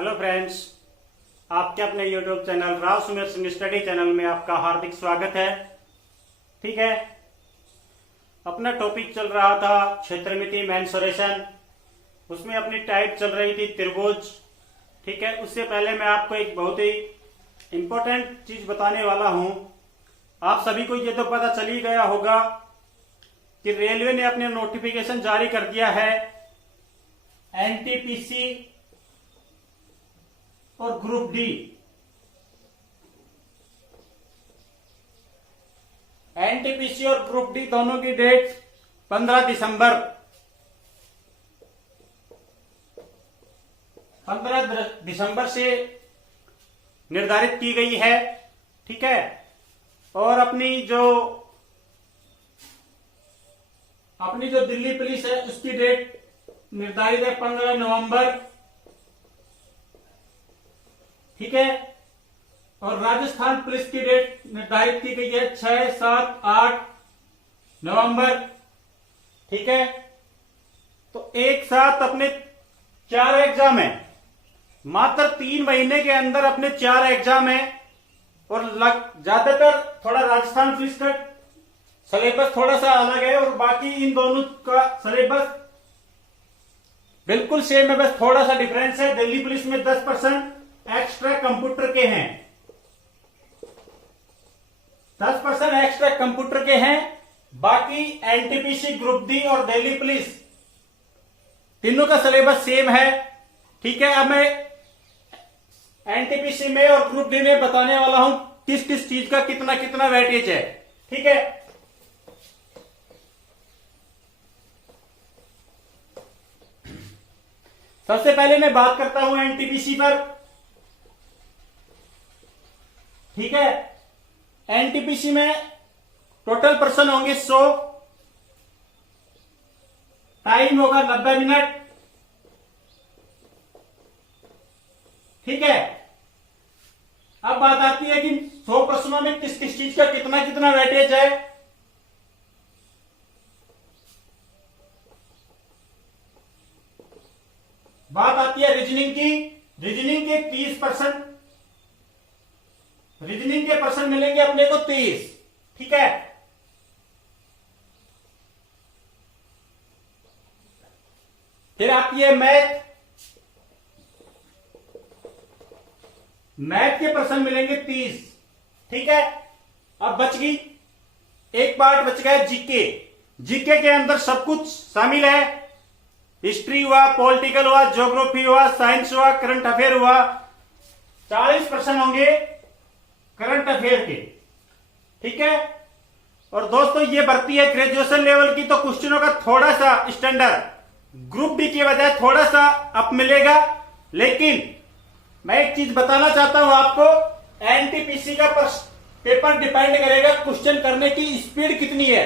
Hello friends, आपके अपने YouTube channel Rao Sumer Singh study channel में आपका हार्दिक स्वागत है। ठीक है, अपना टॉपिक चल रहा था क्षेत्रमिति मेंसुरेशन। उसमें अपनी टाइप चल रही थी त्रिभुज। ठीक है, उससे पहले मैं आपको एक बहुत ही इंपॉर्टेंट चीज बताने वाला हूं। आप सभी को ये तो पता चल ही गया होगा कि रेलवे ने अपने नोटिफिकेशन जारी कर दिया है एनटीपीसी और ग्रुप डी। एनटीपीसी और ग्रुप डी दोनों की डेट 15 दिसंबर 15 दिसंबर से निर्धारित की गई है। ठीक है, और अपनी जो दिल्ली पुलिस है उसकी डेट निर्धारित है 15 नवंबर। ठीक है, और राजस्थान पुलिस की डेट निर्धारित की गई है 6, 7, 8 नवंबर। ठीक है, तो एक साथ अपने 4 एग्जाम है। मात्र 3 महीने के अंदर अपने 4 एग्जाम है। और ज्यादातर थोड़ा राजस्थान पुलिस का सिलेबस थोड़ा सा अलग है और बाकी इन दोनों का सिलेबस बिल्कुल सेम है, बस थोड़ा सा डिफरेंस है। दिल्ली पुलिस में 10% एक्स्ट्रा कंप्यूटर के हैं, 10% एक्स्ट्रा कंप्यूटर के हैं। बाकी एनटीपीसी, ग्रुप डी और दिल्ली पुलिस तीनों का सिलेबस सेम है। ठीक है, अब मैं एनटीपीसी में और ग्रुप डी में बताने वाला हूं किस किस चीज का कितना कितना वेटेज है। ठीक है, सबसे पहले मैं बात करता हूं एनटीपीसी पर। ठीक है, एनटीपीसी में टोटल पर्सन होंगे 100, टाइम होगा 90 मिनट। ठीक है, अब बात आती है कि 100 प्रश्नों में किस किस चीज का कितना कितना वेटेज है। बात आती है रीजनिंग की। रीजनिंग के 30%, रीजनिंग के पर्सन मिलेंगे अपने को 30। ठीक है, फिर आती है मैथ। मैथ के पर्सन मिलेंगे 30। ठीक है, अब बच गई एक पार्ट बच गया जीके। जीके के अंदर सब कुछ शामिल है। हिस्ट्री हुआ, पॉलिटिकल हुआ, ज्योग्राफी हुआ, साइंस हुआ, करंट अफेयर हुआ। 40% होंगे करंट अफेयर के। ठीक है, और दोस्तों ये भर्ती है ग्रेजुएशन लेवल की, तो क्वेश्चनों का थोड़ा सा स्टैंडर्ड ग्रुप डी की बजाय थोड़ा सा अप मिलेगा। लेकिन मैं एक चीज बताना चाहता हूं आपको, एनटीपीसी का पेपर डिपेंड करेगा क्वेश्चन करने की स्पीड कितनी है।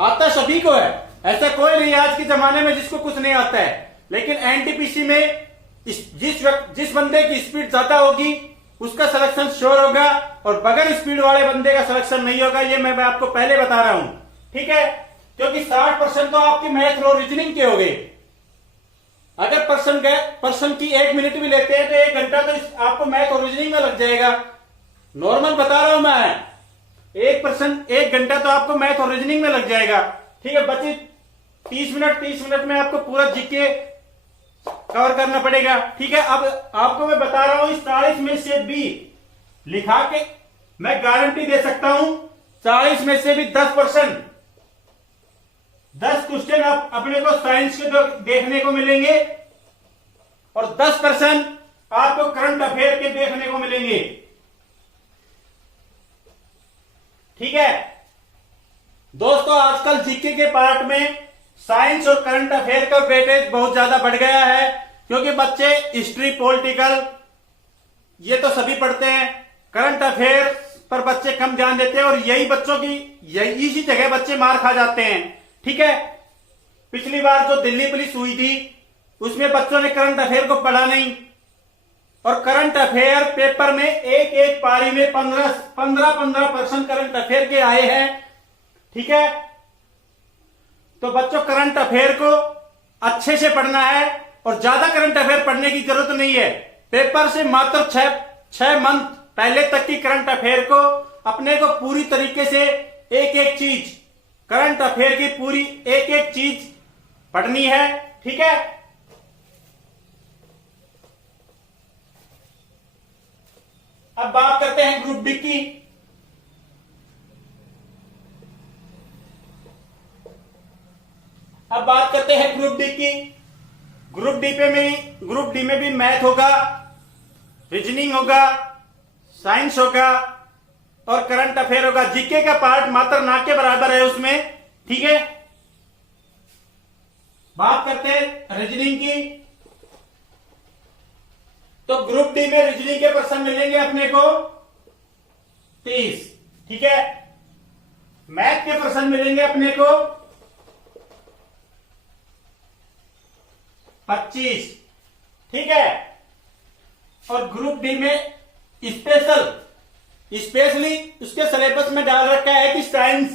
आता सभी को है, ऐसा कोई नहीं आज के जमाने में जिसको कुछ नहीं आता है। लेकिन एनटीपीसी में जिस बंदे की स्पीड ज्यादा होगी उसका सिलेक्शन श्योर होगा, और बगैर स्पीड वाले बंदे का सिलेक्शन नहीं होगा। ये मैं आपको पहले बता रहा हूं। ठीक है, क्योंकि 60% तो आपकी मैथ और रीजनिंग के हो गए। अगर पर्सन की 1 मिनट भी लेते हैं तो 1 घंटा तो आपको मैथ और रीजनिंग में लग जाएगा। नॉर्मल बता रहा हूं मैं, 1 घंटा तो आपको मैथ और रीजनिंग में लग जाएगा। ठीक है, बची 30 मिनट में आपको पूरा जीके कवर करना पड़ेगा। ठीक है, अब आपको मैं बता रहा हूं इस 40 में से भी लिखा के मैं गारंटी दे सकता हूं 40 में से भी 10% 10 क्वेश्चन आप अपने को साइंस के देखने को मिलेंगे और 10% आपको करंट अफेयर के देखने को मिलेंगे। ठीक है दोस्तों, आजकल जीके के पार्ट में साइंस और करंट अफेयर का वेटेज बहुत ज्यादा बढ़ गया है, क्योंकि बच्चे हिस्ट्री, पॉलिटिकल ये तो सभी पढ़ते हैं। करंट अफेयर पर बच्चे कम ध्यान देते हैं और इसी जगह बच्चे मार खा जाते हैं। ठीक है, पिछली बार जो दिल्ली पुलिस हुई थी उसमें बच्चों ने करंट अफेयर को पढ़ा नहीं, और करंट अफेयर पेपर में एक पारी में 15% करंट अफेयर के आए हैं। ठीक है, तो बच्चों करंट अफेयर को अच्छे से पढ़ना है और ज्यादा करंट अफेयर पढ़ने की जरूरत नहीं है। पेपर से मात्र 6 मंथ पहले तक की करंट अफेयर को अपने को पूरी तरीके से एक एक चीज, करंट अफेयर की पूरी एक एक चीज पढ़नी है। ठीक है, अब बात करते हैं ग्रुप डी की। अब बात करते हैं ग्रुप डी की। ग्रुप डी में भी मैथ होगा, रीजनिंग होगा, साइंस होगा और करंट अफेयर होगा। जीके का पार्ट मात्र ना के बराबर है उसमें। ठीक है, बात करते हैं रीजनिंग की। तो ग्रुप डी में रीजनिंग के प्रश्न मिलेंगे अपने को 30। ठीक है, मैथ के प्रश्न मिलेंगे अपने को 25। ठीक है, और ग्रुप डी में स्पेशली उसके सिलेबस में डाल रखा है कि साइंस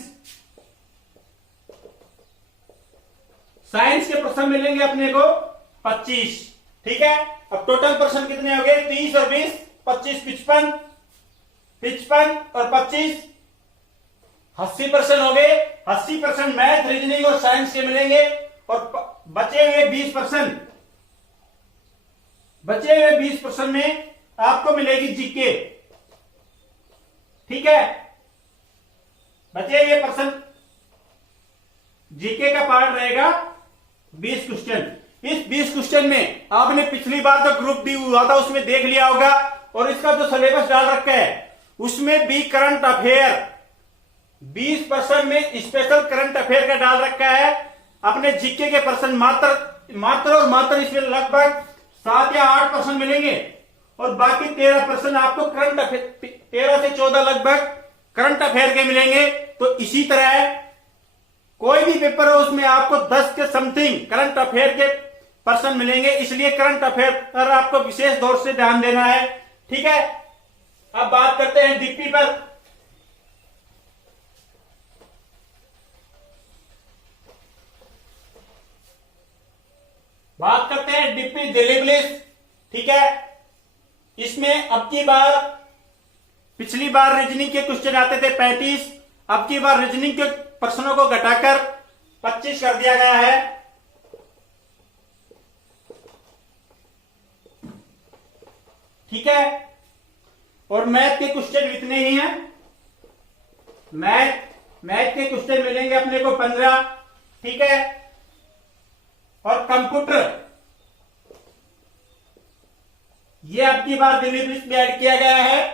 के प्रश्न मिलेंगे अपने को 25। ठीक है, अब टोटल प्रश्न कितने हो गए? 30 और 20 25, 55 और 25 80% हो गए। 80% मैथ, रीजनिंग और साइंस के मिलेंगे और बचे हुए 20% में आपको मिलेगी जीके। ठीक है, बचे हुए परसेंट जीके का पार्ट रहेगा 20 क्वेश्चन। इस 20 क्वेश्चन में आपने पिछली बार जो ग्रुप डी हुआ था उसमें देख लिया होगा, और इसका जो सिलेबस डाल रखा है उसमें भी करंट अफेयर 20% में स्पेशल करंट अफेयर का डाल रखा है। अपने जीके के परसेंट मात्र इसमें लगभग 7 या 8% मिलेंगे और बाकी 13% आपको करंट अफेयर, 13 से 14 लगभग करंट अफेयर के मिलेंगे। तो इसी तरह कोई भी पेपर हो उसमें आपको 10 के समथिंग करंट अफेयर के पर्सन मिलेंगे, इसलिए करंट अफेयर पर आपको विशेष तौर से ध्यान देना है। ठीक है, अब बात करते हैं डीपी पर। बात करते हैं डीपी दिल्ली पुलिस। ठीक है, इसमें अब की बार, पिछली बार रीजनिंग के क्वेश्चन आते थे 35, अब की बार रीजनिंग के प्रश्नों को घटाकर 25 कर दिया गया है। ठीक है, और मैथ के क्वेश्चन इतने ही हैं। मैथ के क्वेश्चन मिलेंगे अपने को 15। ठीक है, और कंप्यूटर ये अब की बार दिल्ली पुलिस में ऐड किया गया है।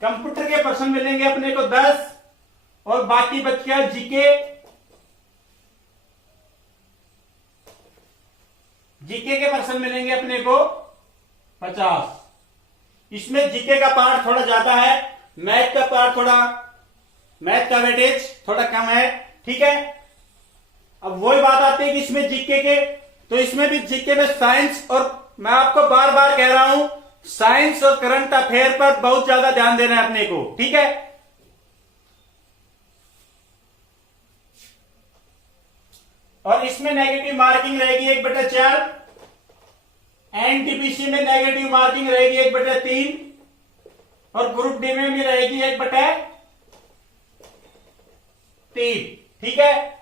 कंप्यूटर के प्रश्न मिलेंगे अपने को 10 और बाकी बच गया जीके के प्रश्न मिलेंगे अपने को 50। इसमें जीके का पार्ट थोड़ा ज्यादा है, मैथ का वेटेज थोड़ा कम है। ठीक है, अब वही बात आती है कि इसमें जीके के, तो इसमें भी जीके में साइंस, और मैं आपको बार बार कह रहा हूं साइंस और करंट अफेयर पर बहुत ज्यादा ध्यान देना है अपने को। ठीक है, और इसमें नेगेटिव मार्किंग रहेगी 1/4, एनटीपीसी में नेगेटिव मार्किंग रहेगी 1/3 और ग्रुप डी में भी रहेगी 1/3। ठीक है,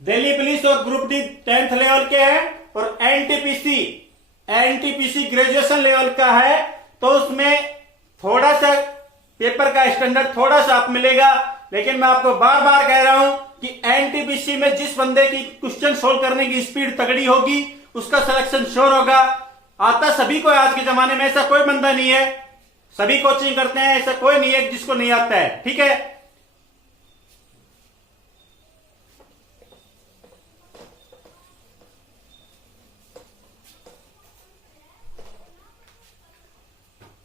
दिल्ली पुलिस और ग्रुप डी 10th लेवल के हैं और एनटीपीसी ग्रेजुएशन लेवल का है, तो उसमें थोड़ा सा पेपर का स्टैंडर्ड थोड़ा सा आप मिलेगा। लेकिन मैं आपको बार बार कह रहा हूं कि एनटीपीसी में जिस बंदे की क्वेश्चन सोल्व करने की स्पीड तगड़ी होगी उसका सिलेक्शन श्योर होगा। आता सभी को, आज के जमाने में ऐसा कोई बंदा नहीं है, सभी कोचिंग करते हैं, ऐसा कोई नहीं है जिसको नहीं आता है। ठीक है,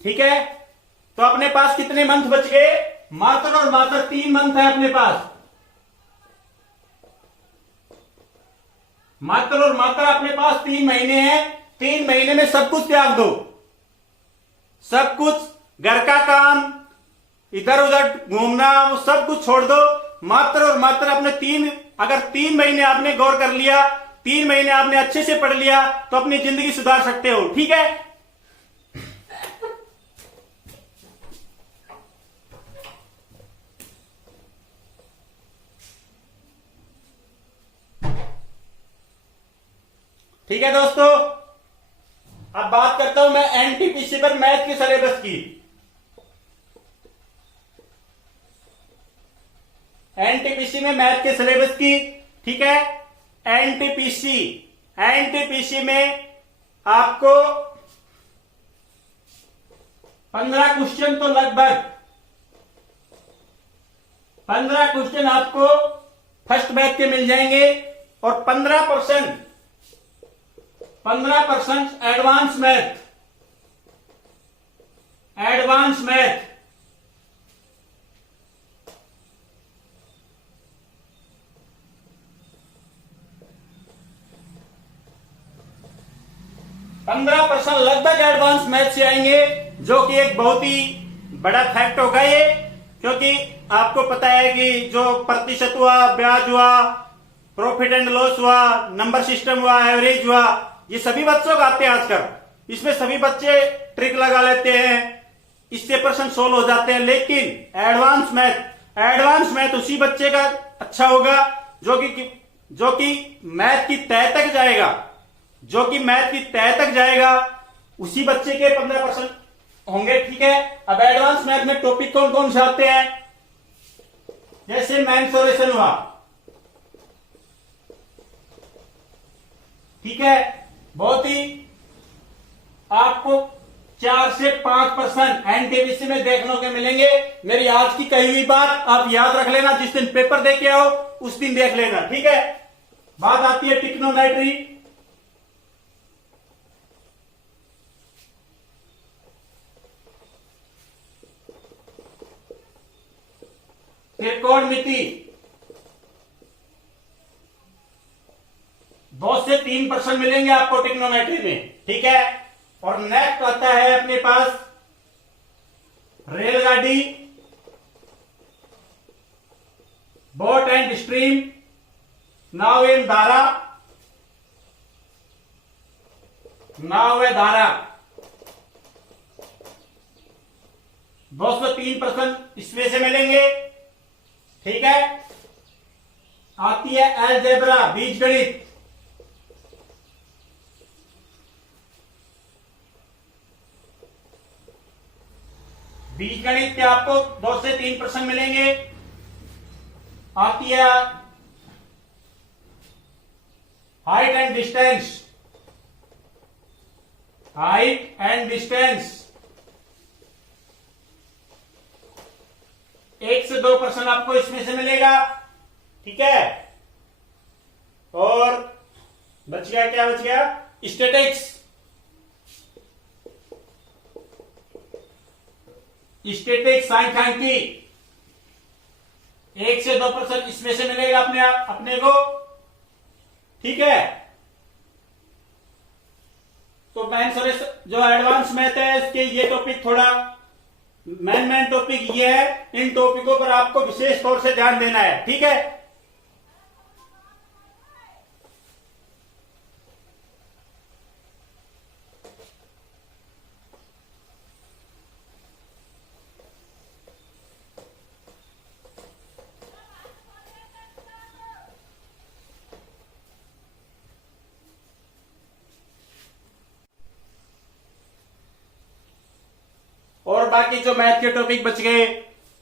ठीक है, तो अपने पास कितने मंथ बच गए? मात्र और मात्र 3 मंथ है अपने पास। मात्र और मात्र अपने पास 3 महीने हैं। 3 महीने में सब कुछ त्याग दो, सब कुछ, घर का काम, इधर उधर घूमना, वो सब कुछ छोड़ दो। मात्र और मात्र अपने अगर 3 महीने आपने गौर कर लिया, 3 महीने आपने अच्छे से पढ़ लिया तो अपनी जिंदगी सुधार सकते हो। ठीक है, ठीक है दोस्तों, अब बात करता हूं मैं एनटीपीसी पर मैथ के सिलेबस की। एनटीपीसी में मैथ के सिलेबस की, ठीक है। एनटीपीसी एनटीपीसी में आपको 15 क्वेश्चन तो लगभग 15 क्वेश्चन आपको फर्स्ट बैच के मिल जाएंगे और 15% एडवांस मैथ। एडवांस मैथ 15% लगभग एडवांस मैथ से आएंगे, जो कि एक बहुत ही बड़ा फैक्ट होगा ये, क्योंकि आपको पता है कि जो प्रतिशत हुआ, ब्याज हुआ, प्रॉफिट एंड लॉस हुआ, नंबर सिस्टम हुआ, एवरेज हुआ, ये सभी बच्चों को आते हैं आजकल। इसमें सभी बच्चे ट्रिक लगा लेते हैं, इससे प्रश्न सोल्व हो जाते हैं। लेकिन एडवांस मैथ उसी बच्चे का अच्छा होगा जो कि मैथ की तह तक जाएगा, उसी बच्चे के 15% होंगे, ठीक है। अब एडवांस मैथ में टॉपिक कौन कौन से आते हैं, जैसे मेंसुरेशन हुआ, ठीक है। बहुत ही आपको 4 से 5% एनटीपीसी में देखने को मिलेंगे। मेरी आज की कही हुई बात आप याद रख लेना, जिस दिन पेपर दे के आओ उस दिन देख लेना, ठीक है। बात आती है ट्रिग्नोमेट्री। त्रिकोणमिति 2 से 3% मिलेंगे आपको ट्रिग्नोमेट्री में, ठीक है। और नेक्स्ट आता है अपने पास रेलगाड़ी, बोट एंड स्ट्रीम, नाव एवं धारा, 2 से 3% इसमें से मिलेंगे, ठीक है। आती है अलजेब्रा, बीजगणित, बीजगणित के आपको 2 से 3% मिलेंगे। आती है हाइट एंड डिस्टेंस, 1 से 2% आपको इसमें से मिलेगा, ठीक है। और बच गया, क्या बच गया, स्टैटिक्स, सांख्यिकी 1 से 2% इसमें से मिलेगा अपने को, ठीक है। तो मेंसुरेशन जो एडवांस मैथ है इसके ये टॉपिक थोड़ा मेन टॉपिक ये है, इन टॉपिकों पर आपको विशेष तौर से ध्यान देना है, ठीक है। और बाकी जो मैथ के टॉपिक बच गए,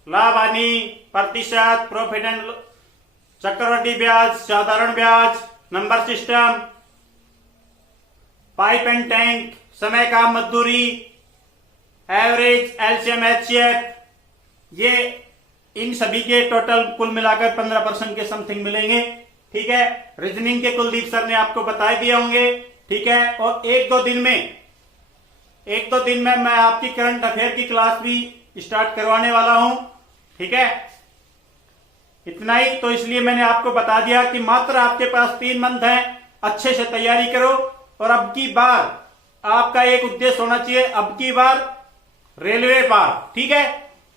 लाभ हानि, प्रतिशत, प्रॉफिट एंड चक्रवृद्धि ब्याज, साधारण ब्याज, number system, pipe and tank, समय काम मजदूरी, एवरेज, एलसीएम, एचसीएफ, ये इन सभी के टोटल कुल मिलाकर 15% के समथिंग मिलेंगे, ठीक है। रीजनिंग के कुलदीप सर ने आपको बता दिए होंगे, ठीक है। और एक दो दिन में मैं आपकी करंट अफेयर की क्लास भी स्टार्ट करवाने वाला हूं, ठीक है। इतना ही तो इसलिए मैंने आपको बता दिया कि मात्र आपके पास 3 मंथ हैं, अच्छे से तैयारी करो। और अब की बार आपका एक उद्देश्य होना चाहिए, अब की बार रेलवे पार, ठीक है।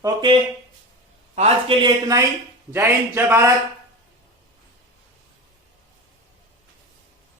ओके, आज के लिए इतना ही। जय हिंद, जय भारत।